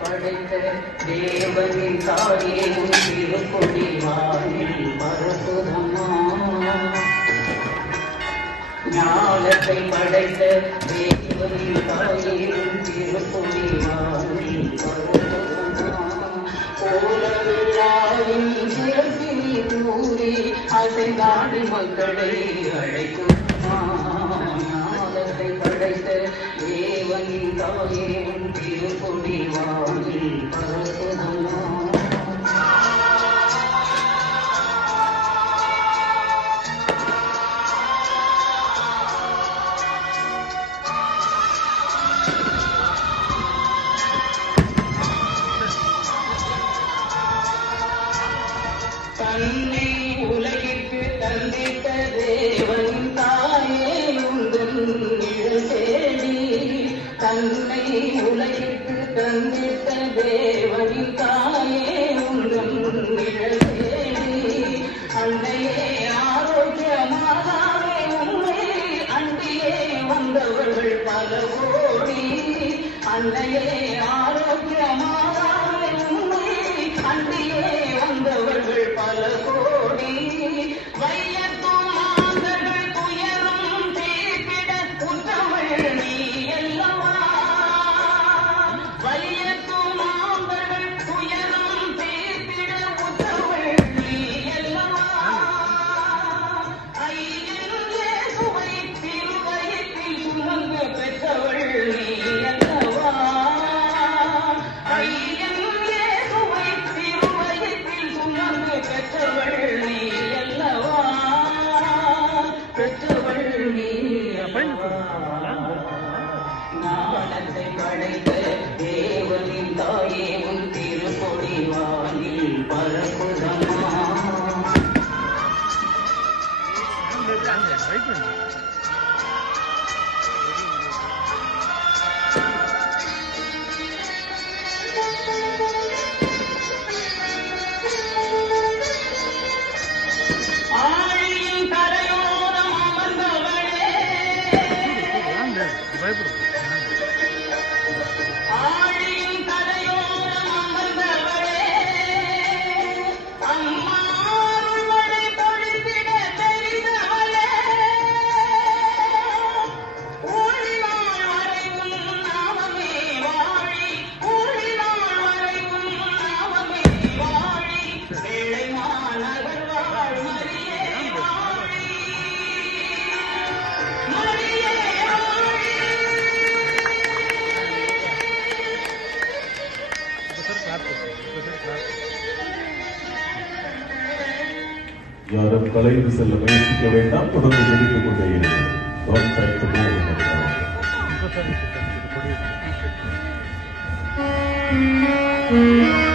படைத்த தேவனின் தாயே திருப்பொடி வானில் பரப்புதம்மா. ஞானத்தை படைத்த தேவனின் தாயே திருப்பொடி வானில் பரப்புதம்மா. போலவிழாவின் சிறப்பினி கூறி அசைந்தாடி மக்களை அழைக்குமா. ஞானத்தை படைத்த தேவனின் தாயே திருப்பொடி வானில் பரப்புதம்மா. தன்னை உலகிற்கு தந்திட்ட தேவன் தாயே உந்தன் நிழல் தேடி. தன்னை உலகிற்கு தந்திட்ட தேவனின் தாயே உந்தன் நிழல் தேடி. அன்னையே ஆரோக்கியமாகவே உண்மை அண்டியே வந்தவர்கள் பல கோடி. அன்னையே ஆரோக்கியமாகவே உண்மை அண்டியே வந்தவர்கள் பல கோடி. வையத்தும் மாந்தர்கள் துயரும் தீர்த்திட உற்றவள் நீ அல்லவா. வையத்தும் மாந்தர்கள் துயரும் தீர்த்திட உற்றவள் நீ அல்லவா. ஐயன் இயேசுவை திருவயிற்றில் சுமந்து பெற்றவள் நீ அல்லவா. ஐயன் இயேசுவை திருவயிற்றில் சுமந்து பெற்றவள் நீ அல்லவா. பெற்றவள் நீ அல்லவா. ஞானத்தை படைத்த தேவனின் தாயே உன் திருப்பொடி வானில் பரப்புதம்மா. ஆழியின் கரையோரம் அமர்ந்தவளே. ஆழியின் கரையோரம் அமர்ந்தவளே. அம்மா அருள்மழை பொழிந்திட தெரிந்தவளே. ஊழினாள் வரை உன் நாமமே வாழி. ஊழினாள் வரை உன் நாமமே வாழி. ஏழை மாநகர் வாழ் மரியே வாழி. மரியே வாழி. யாரும் கலைந்து செல்ல முயற்சிக்க வேண்டாம். தொடர்ந்து ஜெபித்துக் கொண்டே இருக்கிறேன். Don't try to